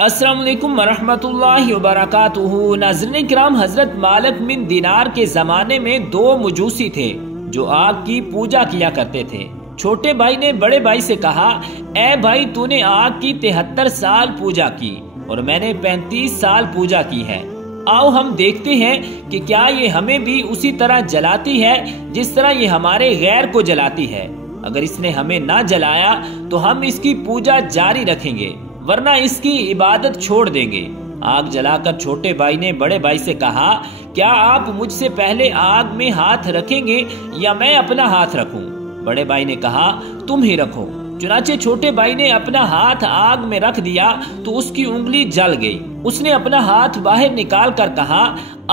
السلام علیکم ورحمۃ اللہ وبرکاتہ۔ ناظرین کرام، حضرت مالک بن دینار کے زمانے میں دو مجوسی تھے جو آگ کی پوجا کیا کرتے تھے۔ چھوٹے بھائی نے بڑے بھائی سے کہا، اے بھائی، تو نے آگ کی 73 سال پوجا کی اور میں نے 35 سال پوجا کی ہے۔ آؤ ہم دیکھتے ہیں کہ کیا یہ ہمیں بھی اسی طرح جلاتی ہے جس طرح یہ ہمارے غیر کو جلاتی ہے۔ اگر اس نے ہمیں نہ جلایا تو ہم اس کی پوجا جاری رکھیں گے، ورنہ اس کی عبادت چھوڑ دیں گے۔ آگ جلا کر چھوٹے بھائی نے بڑے بھائی سے کہا، کیا آپ مجھ سے پہلے آگ میں ہاتھ رکھیں گے یا میں اپنا ہاتھ رکھوں؟ بڑے بھائی نے کہا، تم ہی رکھو۔ چنانچہ چھوٹے بھائی نے اپنا ہاتھ آگ میں رکھ دیا تو اس کی انگلی جل گئی۔ اس نے اپنا ہاتھ باہر نکال کر کہا،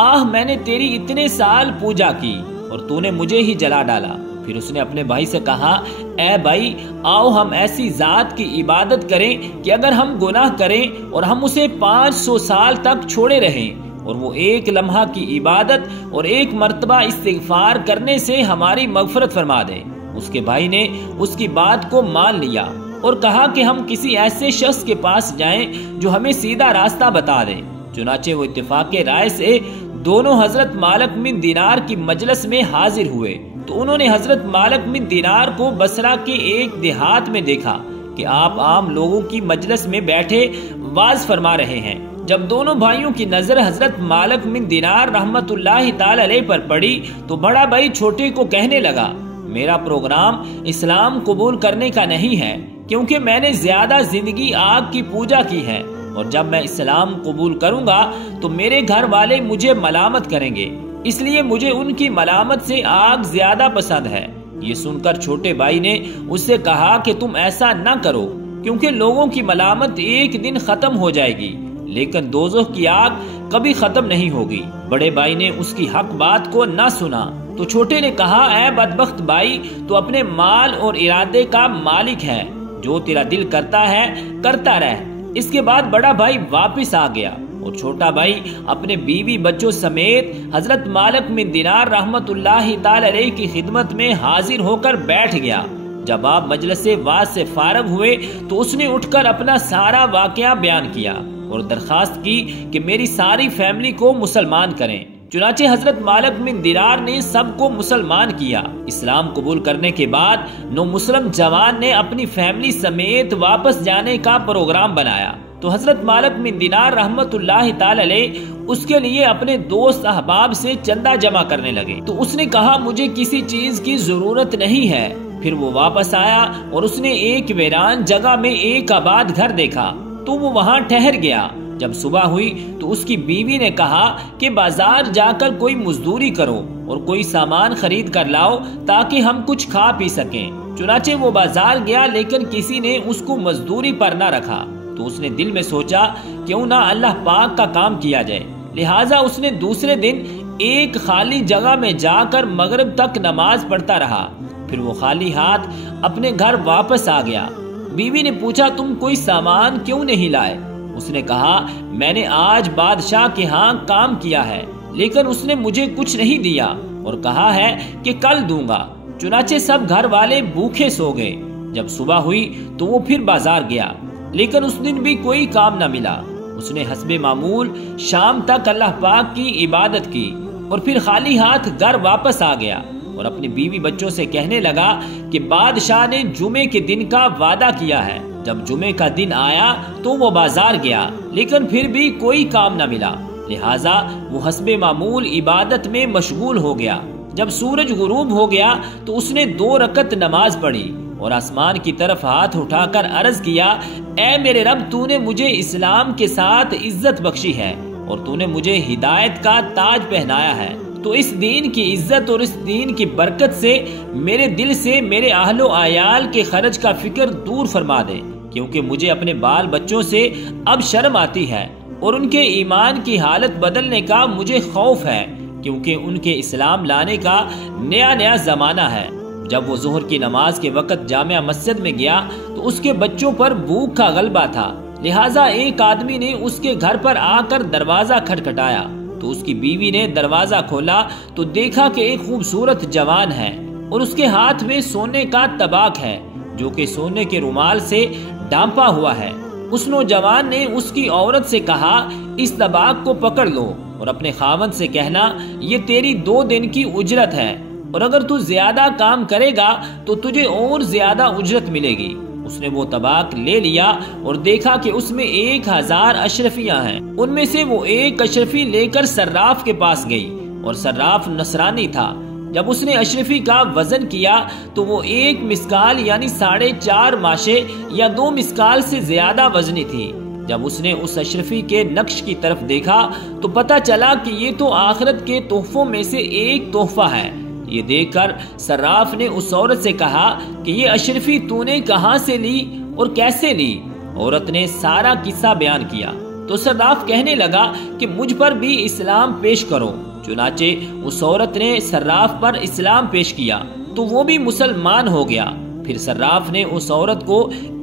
آہ، میں نے تیری اتنے سال پوجا کی اور تو نے مجھے ہی جلا ڈالا۔ پھر اس نے اپنے بھائی سے کہا، اے بھائی، آؤ ہم ایسی ذات کی عبادت کریں کہ اگر ہم گناہ کریں اور ہم اسے 500 سال تک چھوڑے رہیں اور وہ ایک لمحہ کی عبادت اور ایک مرتبہ استغفار کرنے سے ہماری مغفرت فرما دے۔ اس کے بھائی نے اس کی بات کو مان لیا اور کہا کہ ہم کسی ایسے شخص کے پاس جائیں جو ہمیں سیدھا راستہ بتا دے۔ چنانچہ وہ اتفاق رائے سے دونوں حضرت مالک بن دینار کی مجلس میں حاضر ہوئے تو انہوں نے حضرت مالک بن دینار کو بصرہ کے ایک دیہات میں دیکھا کہ آپ عام لوگوں کی مجلس میں بیٹھے واعظ فرما رہے ہیں۔ جب دونوں بھائیوں کی نظر حضرت مالک بن دینار رحمت اللہ تعالی علیہ پر پڑی تو بڑا بھائی چھوٹے کو کہنے لگا، میرا پروگرام اسلام قبول کرنے کا نہیں ہے، کیونکہ میں نے زیادہ زندگی آگ کی پوجا کی ہے، اور جب میں اسلام قبول کروں گا تو میرے گھر والے مجھے ملامت کریں گے، اس لیے مجھے ان کی ملامت سے آگ زیادہ پسند ہے۔ یہ سن کر چھوٹے بھائی نے اس سے کہا کہ تم ایسا نہ کرو، کیونکہ لوگوں کی ملامت ایک دن ختم ہو جائے گی، لیکن دوزخ کی آگ کبھی ختم نہیں ہوگی۔ بڑے بھائی نے اس کی حق بات کو نہ سنا تو چھوٹے نے کہا، اے بدبخت بھائی، تو اپنے مال اور ارادے کا مالک ہے، جو تیرا دل کرتا ہے کرتا رہ۔ اس کے بعد بڑا بھائی واپس آ گیا اور چھوٹا بھائی اپنے بیوی بچوں سمیت حضرت مالک بن دینار رحمت اللہ تعالی علیہ کی خدمت میں حاضر ہو کر بیٹھ گیا۔ جب آپ مجلس واعظ سے فارغ ہوئے تو اس نے اٹھ کر اپنا سارا واقعہ بیان کیا اور درخواست کی کہ میری ساری فیملی کو مسلمان کریں۔ چنانچہ حضرت مالک بن دینار نے سب کو مسلمان کیا۔ اسلام قبول کرنے کے بعد نو مسلم جوان نے اپنی فیملی سمیت واپس جانے کا پروگرام بنایا تو حضرت مالک بن دینار رحمت اللہ تعالی علیہ اس کے لیے اپنے دوست احباب سے چندہ جمع کرنے لگے تو اس نے کہا، مجھے کسی چیز کی ضرورت نہیں ہے۔ پھر وہ واپس آیا اور اس نے ایک ویران جگہ میں ایک آباد گھر دیکھا تو وہ وہاں ٹھہر گیا۔ جب صبح ہوئی تو اس کی بیوی نے کہا کہ بازار جا کر کوئی مزدوری کرو اور کوئی سامان خرید کر لاؤ تاکہ ہم کچھ کھا پی سکیں۔ چنانچہ وہ بازار گیا، لیکن کسی نے اس کو مزدوری پر نہ رکھا تو اس نے دل میں سوچا، کیوں نہ اللہ پاک کا کام کیا جائے۔ لہٰذا اس نے دوسرے دن ایک خالی جگہ میں جا کر مغرب تک نماز پڑھتا رہا۔ پھر وہ خالی ہاتھ اپنے گھر واپس آ گیا۔ بیوی نے پوچھا، تم کوئی سامان کیوں نہیں لائے؟ اس نے کہا، میں نے آج بادشاہ کے ہاں کام کیا ہے، لیکن اس نے مجھے کچھ نہیں دیا اور کہا ہے کہ کل دوں گا۔ چنانچہ سب گھر والے بھوکے سو گئے۔ جب صبح ہوئی تو وہ پھر بازار گیا، لیکن اس دن بھی کوئی کام نہ ملا۔ اس نے حسب معمول شام تک اللہ پاک کی عبادت کی اور پھر خالی ہاتھ گھر واپس آ گیا اور اپنی بیوی بچوں سے کہنے لگا کہ بادشاہ نے جمعے کے دن کا وعدہ کیا ہے۔ جب جمعے کا دن آیا تو وہ بازار گیا، لیکن پھر بھی کوئی کام نہ ملا، لہٰذا وہ حسب معمول عبادت میں مشغول ہو گیا۔ جب سورج غروب ہو گیا تو اس نے 2 رکعت نماز پڑھی اور آسمان کی طرف ہاتھ اٹھا کر عرض کیا، اے میرے رب، تو نے مجھے اسلام کے ساتھ عزت بخشی ہے اور تو نے مجھے ہدایت کا تاج پہنایا ہے، تو اس دین کی عزت اور اس دین کی برکت سے میرے دل سے میرے اہل و عیال کے خرچ کا فکر دور فرما دے، کیونکہ مجھے اپنے بال بچوں سے اب شرم آتی ہے اور ان کے ایمان کی حالت بدلنے کا مجھے خوف ہے، کیونکہ ان کے اسلام لانے کا نیا زمانہ ہے۔ جب وہ ظہر کی نماز کے وقت جامع مسجد میں گیا تو اس کے بچوں پر بھوک کا غلبہ تھا، لہٰذا ایک آدمی نے اس کے گھر پر آ کر دروازہ کھٹکھٹایا تو اس کی بیوی نے دروازہ کھولا تو دیکھا کہ ایک خوبصورت جوان ہے اور اس کے ہاتھ میں سونے کا طباق ہے جو کہ سونے کے رومال سے ڈھانپا ہوا ہے۔ اس نوجوان نے اس کی عورت سے کہا اس طباق کو پکڑ لو اور اپنے خاوند سے کہنا یہ تیری 2 دن کی اجرت ہے، اور اگر تو زیادہ کام کرے گا تو تجھے اور زیادہ اجرت ملے گی۔ اس نے وہ طباق لے لیا اور دیکھا کہ اس میں 1000 اشرفیاں ہیں۔ ان میں سے وہ 1 اشرفی لے کر صراف کے پاس گئی، اور صراف نصرانی تھا۔ جب اس نے اشرفی کا وزن کیا تو وہ 1 مسکال یعنی 4.5 ماشے یا 2 مسکال سے زیادہ وزنی تھی۔ جب اس نے اس اشرفی کے نقش کی طرف دیکھا تو پتہ چلا کہ یہ تو آخرت کے تحفوں میں سے ایک تحفہ ہے۔ یہ دیکھ کر صراف نے اس عورت سے کہا کہ یہ اشرفی تو نے کہاں سے لی اور کیسے لی؟ عورت نے سارا قصہ بیان کیا تو صراف کہنے لگا کہ مجھ پر بھی اسلام پیش کرو۔ چنانچہ اس عورت نے صراف پر اسلام پیش کیا تو وہ بھی مسلمان ہو گیا۔ پھر صراف نے اس عورت کو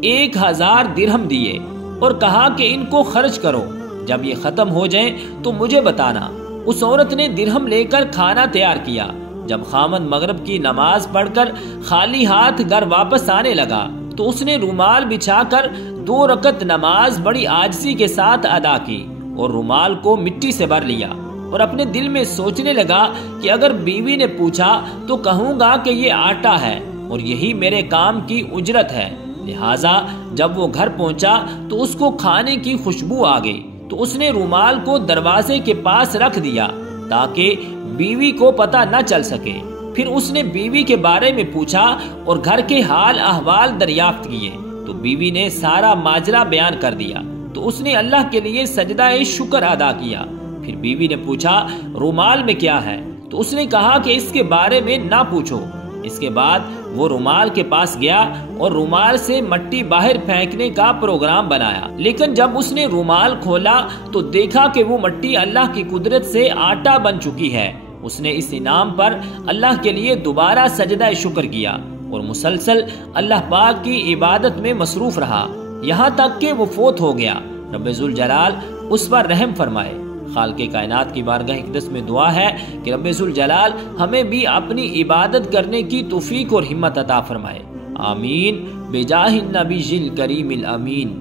1000 درہم دیے اور کہا کہ ان کو خرچ کرو، جب یہ ختم ہو جائیں تو مجھے بتانا۔ اس عورت نے درہم لے کر کھانا تیار کیا۔ جب خامند مغرب کی نماز پڑھ کر خالی ہاتھ گھر واپس آنے لگا تو اس نے رومال بچھا کر 2 رکعت نماز بڑی عاجزی کے ساتھ ادا کی اور رومال کو مٹی سے بھر لیا، اور اپنے دل میں سوچنے لگا کہ اگر بیوی نے پوچھا تو کہوں گا کہ یہ آٹا ہے اور یہی میرے کام کی اجرت ہے۔ لہٰذا جب وہ گھر پہنچا تو اس کو کھانے کی خوشبو آ گئی تو اس نے رومال کو دروازے کے پاس رکھ دیا تاکہ بیوی کو پتہ نہ چل سکے۔ پھر اس نے بیوی کے بارے میں پوچھا اور گھر کے حال احوال دریافت کیے تو بیوی نے سارا ماجرا بیان کر دیا تو اس نے اللہ کے لیے سجدہ شکر ادا کیا۔ پھر بیوی نے پوچھا رومال میں کیا ہے تو اس نے کہا کہ اس کے بارے میں نہ پوچھو۔ اس کے بعد وہ رومال کے پاس گیا اور رومال سے مٹی باہر پھینکنے کا پروگرام بنایا، لیکن جب اس نے رومال کھولا تو دیکھا کہ وہ مٹی اللہ کی قدرت سے آٹا بن چکی ہے۔ اس نے اس انعام پر اللہ کے لیے دوبارہ سجدہ شکر کیا اور مسلسل اللہ پاک کی عبادت میں مصروف رہا یہاں تک کہ وہ فوت ہو گیا۔ رب ذوالجلال اس پر رحم فرمائے۔ خالق کائنات کی بارگاہ اقدس میں دعا ہے کہ رب ذوالجلال ہمیں بھی اپنی عبادت کرنے کی توفیق اور ہمت عطا فرمائے۔ آمین بجاہ النبی الکریم الامین۔